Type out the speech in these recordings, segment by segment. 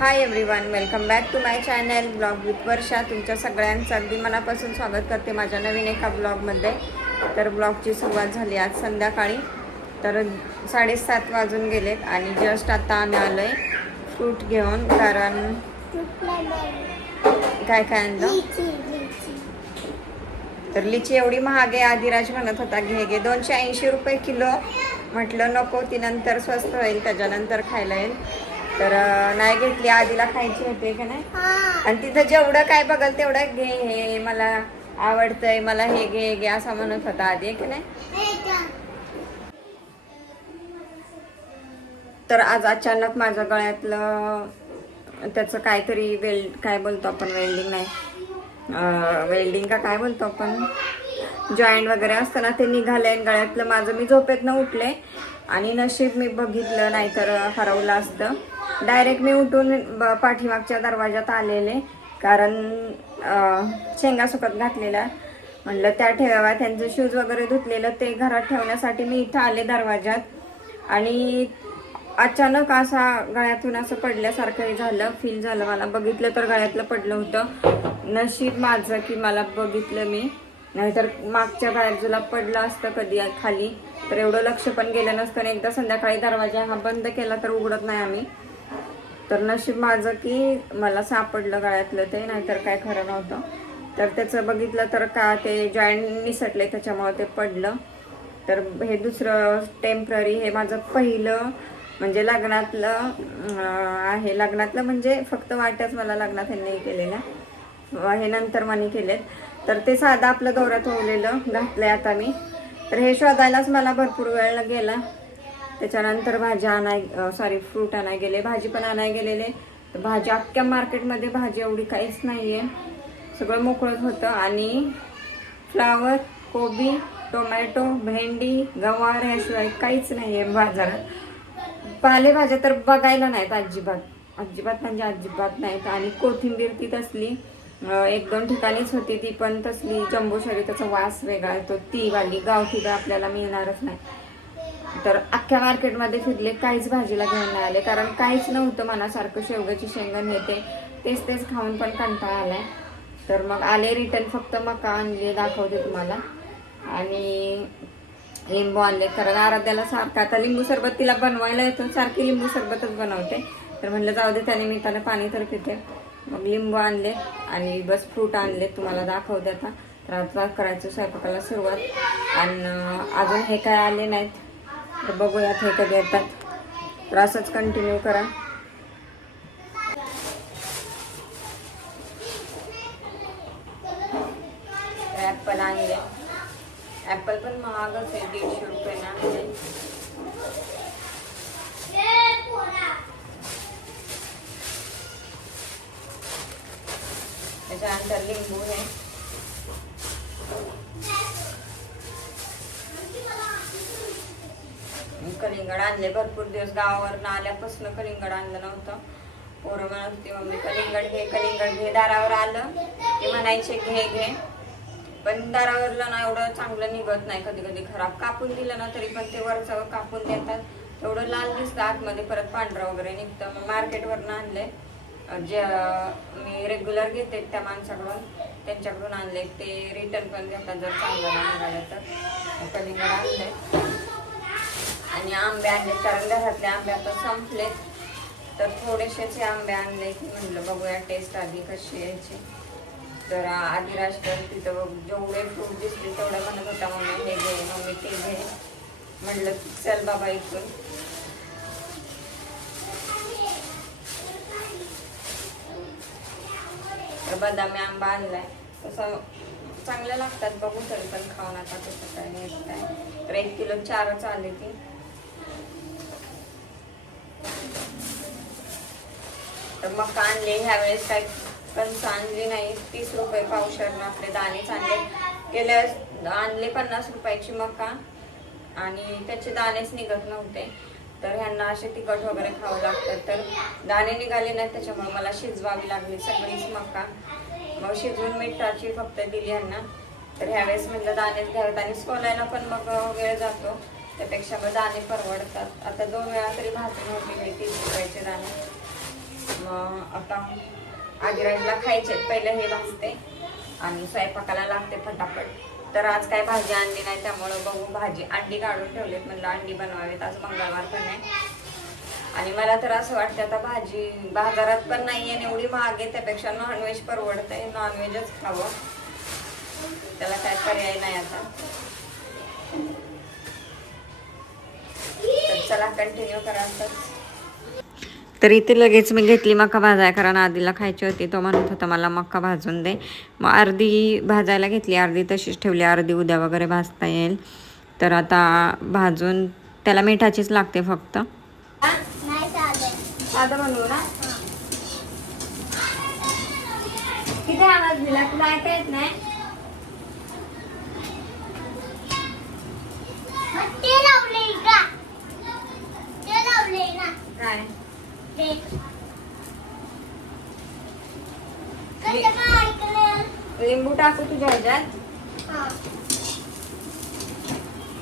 Hi everyone welcome back to my channel blog with Varsha तुमच्या सगळ्यांचं अगदी मनापासून स्वागत करते माझ्या नवीन एका ब्लॉगमध्ये तर ब्लॉगची सुरुवात झाली आज संध्याकाळी. तर साडेसात वाजून गेलेत आणि जस्ट आता आम्ही आलो आहे फ्रूट घेऊन कारण काय काय आणलं? तर लिची एवढी महाग आहे आदिराज म्हणत होता घे घे. दोनशे ऐंशी रुपये किलो. म्हटलं नको ती नंतर स्वस्त होईल त्याच्यानंतर खायला येईल. तर नाही घेतली आधीला खायची होते का नाही? आणि तिथं जेवढं काय बघल तेवढं घे हे मला आवडतंय मला हे घे घे असं म्हणत होता आधी की नाही? तर आज अचानक माझ्या गळ्यातलं त्याचं काहीतरी वेल्ड काय बोलतो आपण वेल्डिंग नाही. वेल्डिंग का काय बोलतो आपण? जॉईंट वगैरे असतं ना ते निघालंय गळ्यातलं माझं मी झोपेतनं उठले आणि नशीब मी बघितलं नाहीतर हरवलं असतं. डायरेक्ट मी उठून ब- पाठीमागच्या दरवाजात आलेले. कारण शेंगा सुकत घातलेल्या. म्हणलं त्या ठेवाव्या. त्यांचं शूज वगैरे धुतलेलं ते घरात ठेवण्यासाठी मी इथं आले दरवाजात आणि अचानक असा गळ्यातून असं पडल्यासारखं झालं. फील झालं मला. बघितलं तर गळ्यातलं पडलं होतं. नशीब माझं की मला बघितलं मी. नाहीतर मागच्या बाजूला पडलं असतं कधी खाली. तर एवढं लक्ष पण गेलं नसतं. आणि एकदा संध्याकाळी दरवाजा हा बंद केला तर उघडत नाही आम्ही. तर नशीब माझं की मला सापडलं गळ्यातलं ते नाहीतर काय खरं नव्हतं. तर त्याचं बघितलं तर का ते जॉईंट निसटले त्याच्यामुळे ते पडलं. तर हे दुसरं टेंपररी हे माझं पहिलं म्हणजे लग्नातलं आहे. लग्नातलं म्हणजे फक्त वाट्याच मला लग्नात ह्यांनी केलेल्या. हे नंतर मनी केलेत. तर ते साधं आपलं दौऱ्यात होवलेलं आहे आता मी. तर हे शोधायलाच मला भरपूर वेळ गेला. त्याच्यानंतर भाज्या आणाय सॉरी फ्रूट आणाय गेले भाजी पण आणाय गेलेले. तर भाजी अख्ख्या मार्केटमध्ये भाजी एवढी काहीच नाही आहे सगळं मोकळंच होतं. आणि फ्लावर कोबी टोमॅटो भेंडी गवार ह्याशिवाय काहीच नाही आहे बाजारात. पालेभाज्या तर बघायला नाहीत अजिबात. अजिबात म्हणजे अजिबात नाहीत. आणि कोथिंबीर ती तसली एक दोन ठिकाणीच होती ती पण तसली. जंबूशरी त्याचा वास वेगळा येतो ती वाली गावठी आपल्याला मिळणारच नाही. तर अख्ख्या मार्केटमध्ये फिरले काहीच भाजीला घेऊन नाही आले. कारण काहीच नव्हतं मनासारखं. शेवग्याची शेंगण येते. तेच तेच खाऊन पण कंटाळा आलाय. तर मग आले रिटर्न फक्त मका आणले दाखवते तुम्हाला. आणि लिंबू आणले कारण आराध्याला सारखं आता लिंबू सरबत तिला बनवायला येतो. सारखी लिंबू सरबतच बनवते. तर म्हणलं जाऊ दे त्याने मी त्याला पाणी तर पिते. मग लिंबू आणले आणि बस फ्रूट आणले तुम्हाला दाखवते आता. तर आता करायचं स्वयंपाकाला सुरुवात. आणि अजून हे काय आले नाहीत? तर बघूयात हे कधी येतात. तर असंच कंटिन्यू करा. ॲपल आणले. ॲपल पण महागच आहे दीडशे रुपये ना. आणले त्याच्यानंतर लिंबू आहे. कलिंगड आणले भरपूर दिवस गावावरून आल्यापासून कलिंगड आणलं नव्हतं. पोरं म्हणत होती मम्मी कलिंगड घे कलिंगड घे. दारावर आलं. ते म्हणायचे घे घे. पण दारावरलं ना एवढं चांगलं निघत नाही कधी कधी खराब कापून दिलं ना तरी पण ते वरचं कापून देतात. तेवढं लाल दिसतं आतमध्ये परत पांढरं वगैरे निघतं. मग मार्केटवरनं आणले जे मी रेग्युलर घेते त्या माणसाकडून त्यांच्याकडून आणले ते रिटर्न पण घेतात जर चांगलं निघालं तर. कलिंगड आणले आणि आंबे आणले कारण घरातले आंबे आता संपलेत. तर थोडेसेच आंबे आणले की म्हणलं बघूया टेस्ट आधी कशी यायची. तर आधी राष्ट्र तिथं बघ, जेवढे फ्रूट दिसले तेवढं म्हणत होता मम्मी हे घे मम्मी ते घे. म्हणलं चल बाबा इथून. तर बदामी आंबा आणलाय. तसं चांगल्या लागतात बघू तरी पण खाऊन आता कसं काय येत काय. तर एक किलो चारच आले ती तर मग आणले ह्या वेळेस काय कंच आणली नाही. तीस रुपये पावशर आपले दाणेच आणले गेल्या आणले पन्नास रुपयाची मका. आणि त्याचे दाणेच निघत नव्हते. तर ह्यांना असे तिखट वगैरे खावं लागतं. तर दाणे निघाले नाही त्याच्यामुळे मला शिजवावी लागली सगळीच मका. मग शिजवून मिठाची फक्त दिली ह्यांना. तर ह्यावेळेस म्हणलं दाणेच घ्यावेत. आणि सोलायला पण मग वेळ जातो. त्यापेक्षा मग दाणे परवडतात. आता दोन वेळा तरी भाजून होती मी तीस रुपयाचे दाणे. मग आता आदिराजला खायचे पहिले हे भाजते आणि स्वयंपाकाला लागते फटाफट. तर आज काय भाजी आणली नाही त्यामुळं बघू. भाजी अंडी काढून ठेवलेत. म्हणलं अंडी बनवावीत. आज मंगळवार पण आहे. आणि मला तर असं वाटतं आता भाजी बाजारात पण नाही आहे एवढी महाग आहे त्यापेक्षा नॉनव्हेज परवडतंय. नॉनव्हेजच खावं. त्याला काय पर्याय नाही आता. तर चला कंटिन्यू करा आताच. तर इथे लगेच मी घेतली मका भाजाय कारण आधीला खायची होती तो म्हणत होता मला मक्का भाजून दे. मग अर्धी भाजायला घेतली अर्धी तशीच ठेवली अर्धी उद्या वगैरे भाजता येईल. तर आता भाजून त्याला मिठाचीच लागते फक्त. बनवू ना? किती आवाज दिला? तुला ऐका येत नाही? लावले का? काय लिंबू टाकू तुझ्या ह्याच्यात हा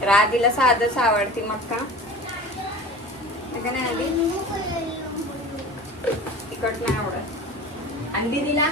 तर आधीला साधंच आवडती मक्का है का नाही आधी तिखट नाही आवडत आणि दीदीला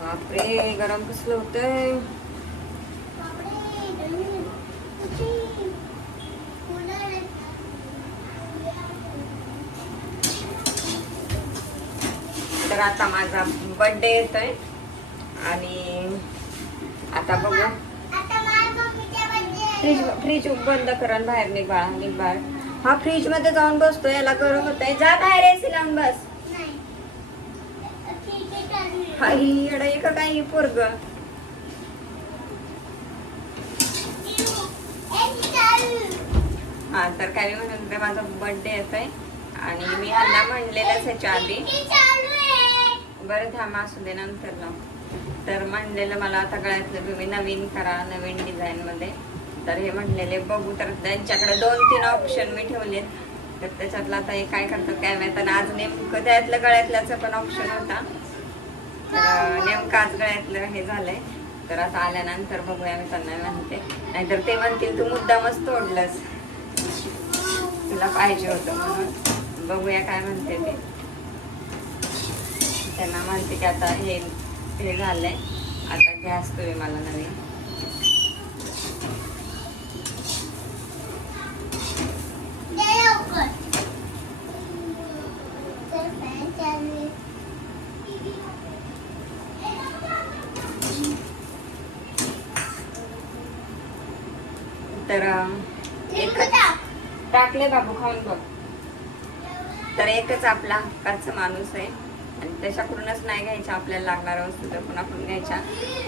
बापरे गरम कसलं होतंय? तर आता माझा बर्थडे आहे आणि आता बघू. फ्रीज फ्रीज बंद करा आणि बाहेर निघ बाळा निघ हा फ्रीजमध्ये जाऊन बसतो याला गरम होतंय. जा बाहेर एसी लावून बस. हा ही काही पोरग? हा तर काय म्हणून माझा बर्थडे येतोय. आणि मी ह्यांना म्हणलेलंच ह्याच्या आधी. बरं थांबा असू दे नंतर ना तर म्हणलेलं मला आता गळ्यातलं तुम्ही नवीन करा नवीन डिझाईन मध्ये. तर हे म्हणलेले बघू तर त्यांच्याकडे दोन तीन ऑप्शन मी ठेवलेत. तर त्याच्यातलं आता हे काय करतात काय माहीत. आणि आज नेमकं त्यातलं गळ्यातल्याचं पण ऑप्शन होता. तर नेमकं आज गळ्यातलं हे झालंय. तर आता आल्यानंतर बघूया मी त्यांना म्हणते. नाहीतर ते म्हणतील तू मुद्दामच तोडलंस. तुला पाहिजे होतं म्हणून. बघूया काय म्हणते ते. त्यांना म्हणते की आता हे हे झालंय. आता गॅस तुम्ही मला नवीन. तर एक एकच टाकले बाबू खाऊन बघ. तर एकच आपला हक्काचा माणूस आहे. आणि त्याच्याकडूनच नाही घ्यायच्या आपल्याला लागणाऱ्या वस्तू तर कुणाकडून घ्यायच्या.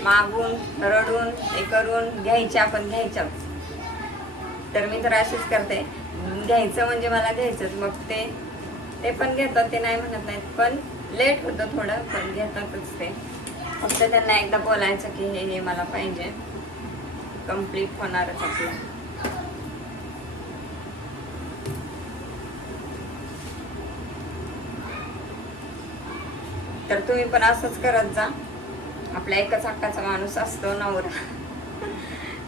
मागून रडून हे करून घ्यायच्या पण घ्यायच्याच. तर मी तर अशीच करते. घ्यायचं म्हणजे मला घ्यायचंच. मग ते ते पण घेतात ते नाही म्हणत नाहीत. पण लेट होतं थोडं पण घेतातच ते. फक्त त्यांना एकदा बोलायचं की हे हे मला पाहिजे. कंप्लीट होणारच आपलं. तर तुम्ही पण असंच करत जा. आपला एकच हक्काचा माणूस असतो नवरा.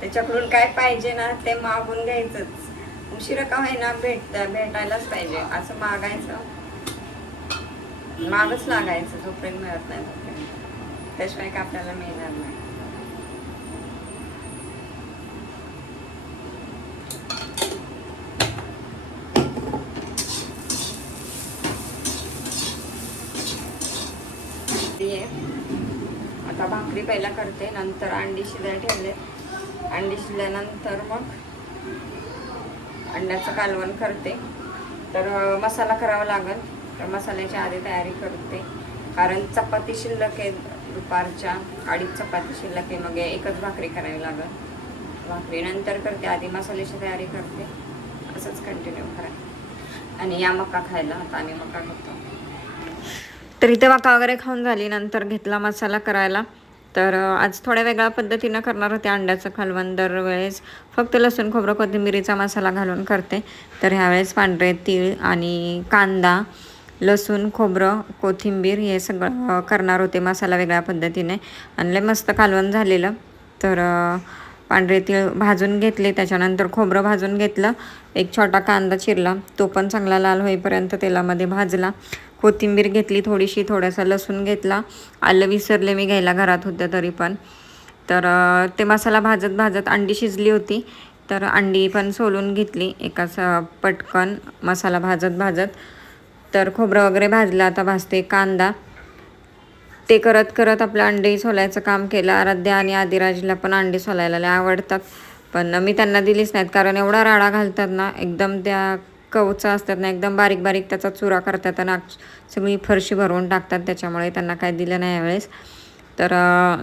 त्याच्याकडून काय पाहिजे ना ते मागून घ्यायचंच. उशिरा का होईना भेट भेटायलाच पाहिजे. असं मागायचं. मागच लागायचं जोपर्यंत मिळत नाही तोपर्यंत. त्याशिवाय काय आपल्याला मिळणार नाही. आता भाकरी पहिला करते नंतर अंडी शिजाय ठेवले. अंडी शिजल्यानंतर मग अंड्याचं कालवण करते. तर मसाला करावा लागेल. तर मसाल्याची आधी तयारी करते. कारण चपाती शिल्लक आहे दुपारच्या. अडीच चपाती शिल्लक आहे. मग एकच भाकरी करावी लागेल. भाकरी नंतर करते. आधी मसाल्याची तयारी करते. असंच कंटिन्यू करा. आणि या मका खायला. आता आम्ही मका खातो. तर इथे मका वगैरे खाऊन झाली. नंतर घेतला मसाला करायला. तर आज थोड्या वेगळ्या पद्धतीनं करणार होते अंड्याचं कालवण दरवेळेस. फक्त लसूण खोबरं कोथिंबिरीचा मसाला घालून करते. तर ह्यावेळेस पांढरे तीळ आणि कांदा लसूण खोबरं कोथिंबीर हे सगळं करणार होते मसाला वेगळ्या पद्धतीने. आणि लय मस्त कालवण झालेलं. तर पांढरे तीळ भाजून घेतले. त्याच्यानंतर खोबरं भाजून घेतलं. एक छोटा कांदा चिरला. तो पण चांगला लाल होईपर्यंत तेलामध्ये भाजला. कोथिंबीर घेतली थोडीशी थोडासा लसूण घेतला. आलं विसरले मी घ्यायला घरात होत्या तरी पण. तर ते मसाला भाजत भाजत अंडी शिजली होती. तर अंडी पण सोलून घेतली. एकाच पटकन मसाला भाजत भाजत. तर खोबरं वगैरे भाजलं आता भाजते कांदा. ते करत करत आपलं अंडी सोलायचं काम केलं. आराध्या आणि आदिराजला पण अंडी सोलायला लय आवडतात. पण मी त्यांना दिलीच नाहीत. कारण एवढा राडा घालतात ना एकदम त्या कवचा असतात ना एकदम बारीक बारीक त्याचा चुरा करतात आणि सगळी फरशी भरवून टाकतात त्याच्यामुळे त्यांना काय दिलं नाही यावेळेस. तर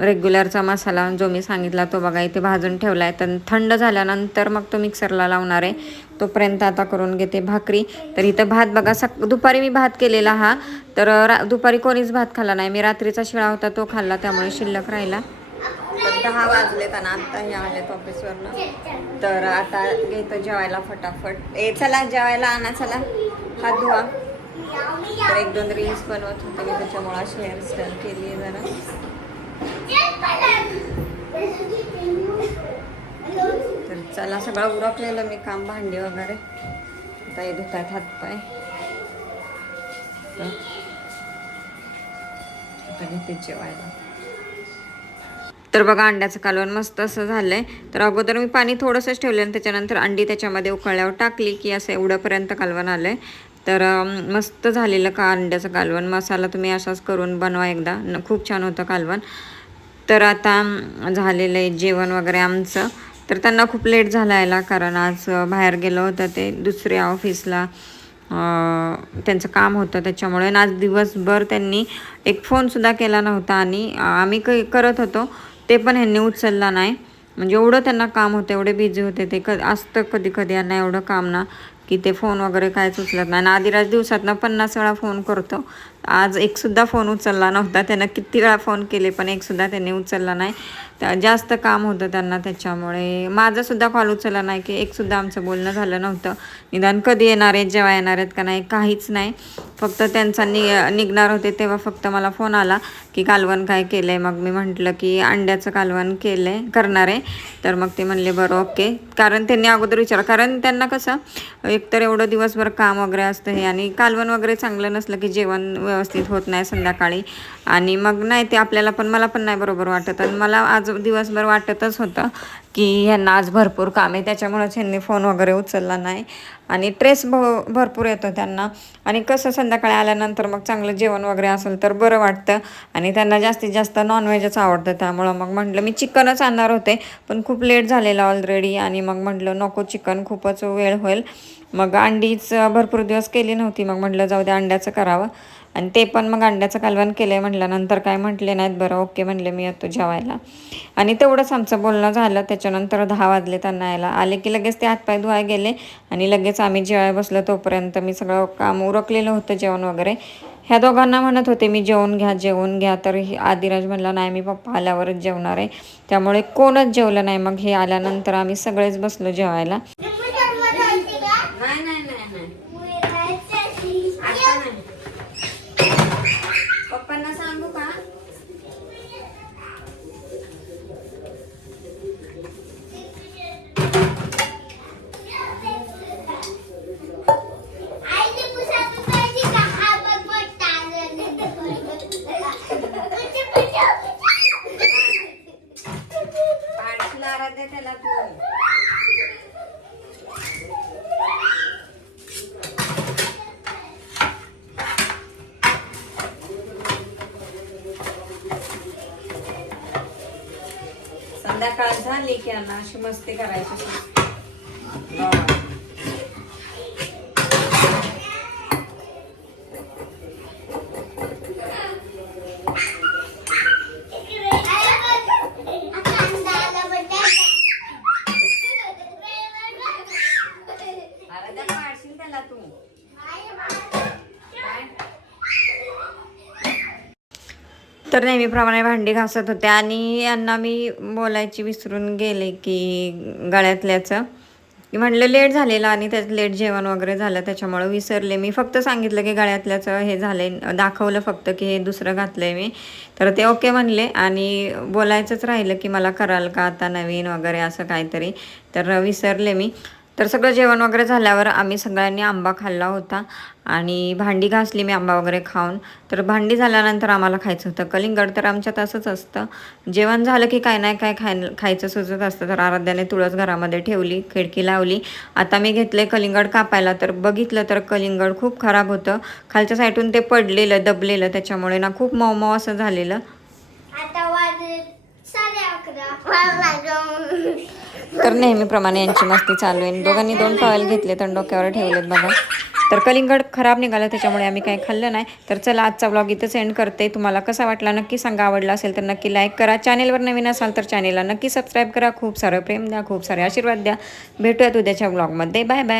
रेग्युलरचा मसाला जो मी सांगितला तो बघा इथे भाजून ठेवला आहे. तर थंड झाल्यानंतर मग तो मिक्सरला लावणार आहे. तोपर्यंत आता करून घेते भाकरी. तर इथं भात बघा सक दुपारी मी भात केलेला हा. तर रा दुपारी कोणीच भात खाल्ला नाही. मी रात्रीचा शिळा होता तो खाल्ला त्यामुळे शिल्लक राहिला. तर दहा वाजले त्यांना आत्ता हे आलेत ऑफिसवरनं. तर आता घेतो जेवायला फटाफट. ए चला जेवायला आणा चला. हात धुवा. तर एक दोन रील्स बनवत होते मी त्याच्यामुळे अशी हेअरस्टाईल केली आहे जरा. तर चला सगळं उरकलेलं मी काम भांडी वगैरे. आता हे धुतात हातपाय. तर आता घेते जेवायला. तर बघा अंड्याचं कालवण मस्त असं झालं आहे तर अगोदर मी पाणी थोडंसंच ठेवलं आणि त्याच्यानंतर अंडी त्याच्यामध्ये उकळल्यावर टाकली की असं एवढंपर्यंत कालवण आलं आहे तर मस्त झालेलं का अंड्याचं कालवण. मसाला तुम्ही असाच करून बनवा एकदा. न खूप छान होतं कालवण. तर आता झालेलं आहे जेवण वगैरे आमचं. तर त्यांना खूप लेट झाला यायला कारण आज बाहेर गेलं होतं ते दुसऱ्या ऑफिसला. त्यांचं काम होतं त्याच्यामुळे. आज दिवसभर त्यांनी एक फोनसुद्धा केला नव्हता आणि आम्ही क करत होतो. ते पण ह्यांनी उचलला नाही. म्हणजे एवढं त्यांना काम होतं एवढे बिझी होते ते. क असतं कधी कधी यांना एवढं काम ना की ते फोन वगैरे काहीच उचलत नाही. आणि आदिराज दिवसातनं पन्नास वेळा फोन करतो. आज एकसुद्धा फोन उचलला नव्हता. त्यानं किती वेळा फोन केले पण एकसुद्धा त्यांनी उचलला नाही. त्या जास्त काम होतं त्यांना त्याच्यामुळे. माझासुद्धा कॉल उचलला नाही की एकसुद्धा आमचं बोलणं झालं नव्हतं. निदान कधी येणार आहेत जेव्हा येणार आहेत का नाही काहीच नाही. फक्त त्यांचा नि निघणार होते तेव्हा फक्त मला फोन आला की कालवण काय केलं आहे मग मी म्हटलं की अंड्याचं कालवण केलं आहे करणार आहे. तर मग ते म्हणले बरं ओके. कारण त्यांनी अगोदर विचार कारण त्यांना कसं एकतर एवढं दिवसभर काम वगैरे असतं हे आणि कालवण वगैरे चांगलं नसलं की जेवण व्यवस्थित होत नाही संध्याकाळी. आणि मग नाही ते आपल्याला पण मला पण नाही बरोबर वाटत. आणि मला आज दिवसभर वाटतच होतं की ह्यांना आज भरपूर काम आहे. त्याच्यामुळेच ह्यांनी फोन वगैरे उचलला नाही. आणि ट्रेस भ भरपूर येतो त्यांना. आणि कसं संध्याकाळी आल्यानंतर मग चांगलं जेवण वगैरे असेल तर बरं वाटतं. आणि त्यांना जास्तीत जास्त नॉनव्हेजच आवडतं. त्यामुळं मग म्हटलं मी चिकनच आणणार होते. पण खूप लेट झालेला ऑलरेडी आणि मग म्हटलं नको चिकन खूपच वेळ होईल. मग अंडीच भरपूर दिवस केली नव्हती. मग म्हटलं जाऊ द्या अंड्याचं करावं. आणि ते पण मग अंड्याचं कालवण केलं आहे म्हटल्यानंतर काय म्हटले नाहीत बरं ओके म्हणले मी येतो जेवायला. आणि तेवढंच आमचं बोलणं झालं त्याच्यानंतर दहा वाजले त्यांना यायला. आले की लगेच ते हातपाय धुवाय गेले आणि लगेच आम्ही जेवाय बसलो तोपर्यंत मी सगळं काम उरकलेलं होतं जेवण वगैरे. ह्या दोघांना म्हणत होते मी जेवण घ्या जेवण घ्या. तर आदिराज म्हणला नाही मी पप्पा आल्यावरच जेवणार आहे. त्यामुळे कोणच जेवलं नाही. मग हे आल्यानंतर आम्ही सगळेच बसलो जेवायला नाही नाही नाही पप्पांना सांगू का पाडशील आराध्या त्याला तू संध्याकाळ झाली की अण्णा अशी मस्ती करायची आराध्या पाडशील त्याला तू काय तर नेहमीप्रमाणे भांडी घासत होते. आणि यांना मी बोलायची विसरून गेले की गळ्यातल्याचं. की म्हणलं लेट झालेलं आणि त्यात लेट जेवण वगैरे झालं त्याच्यामुळं विसरले. मी फक्त सांगितलं की गळ्यातल्याचं हे झालंय दाखवलं फक्त की हे दुसरं घातलं आहे मी. तर ते ओके म्हणले आणि बोलायचंच राहिलं की मला कराल का आता नवीन वगैरे असं काहीतरी. तर विसरले मी. तर सगळं जेवण वगैरे झाल्यावर आम्ही सगळ्यांनी आंबा खाल्ला होता. आणि भांडी घासली मी आंबा वगैरे खाऊन. तर भांडी झाल्यानंतर आम्हाला खायचं होतं. कलिंगड तर आमच्यात असंच असतं. जेवण झालं की काय नाही काय खाय खायचं सुचत असतं. तर आराध्याने तुळस घरामध्ये ठेवली खिडकी लावली. आता मी घेतले कलिंगड कापायला. तर बघितलं तर कलिंगड खूप खराब होतं. खालच्या साईडून ते पडलेलं दबलेलं. त्याच्यामुळे ना खूप मऊ मऊ असं झालेलं. आता वाजले साडे अकरा. तर नेहमीप्रमाणे यांची मस्ती चालू आहे. दोघांनी दोन टॉयल घेतले तर डोक्यावर ठेवलेत बघा. तर कलिंगड खराब निघालं त्याच्यामुळे आम्ही काही खाल्लं नाही. तर चला आजचा ब्लॉग इथं सेंड करते. तुम्हाला कसा वाटला नक्की सांगा. आवडला असेल तर नक्की लाईक करा. चॅनेलवर नवीन असाल तर चॅनेलला नक्की सबस्क्राईब करा. खूप सारं प्रेम द्या खूप सारे आशीर्वाद द्या. भेटूयात उद्याच्या ब्लॉगमध्ये बाय बाय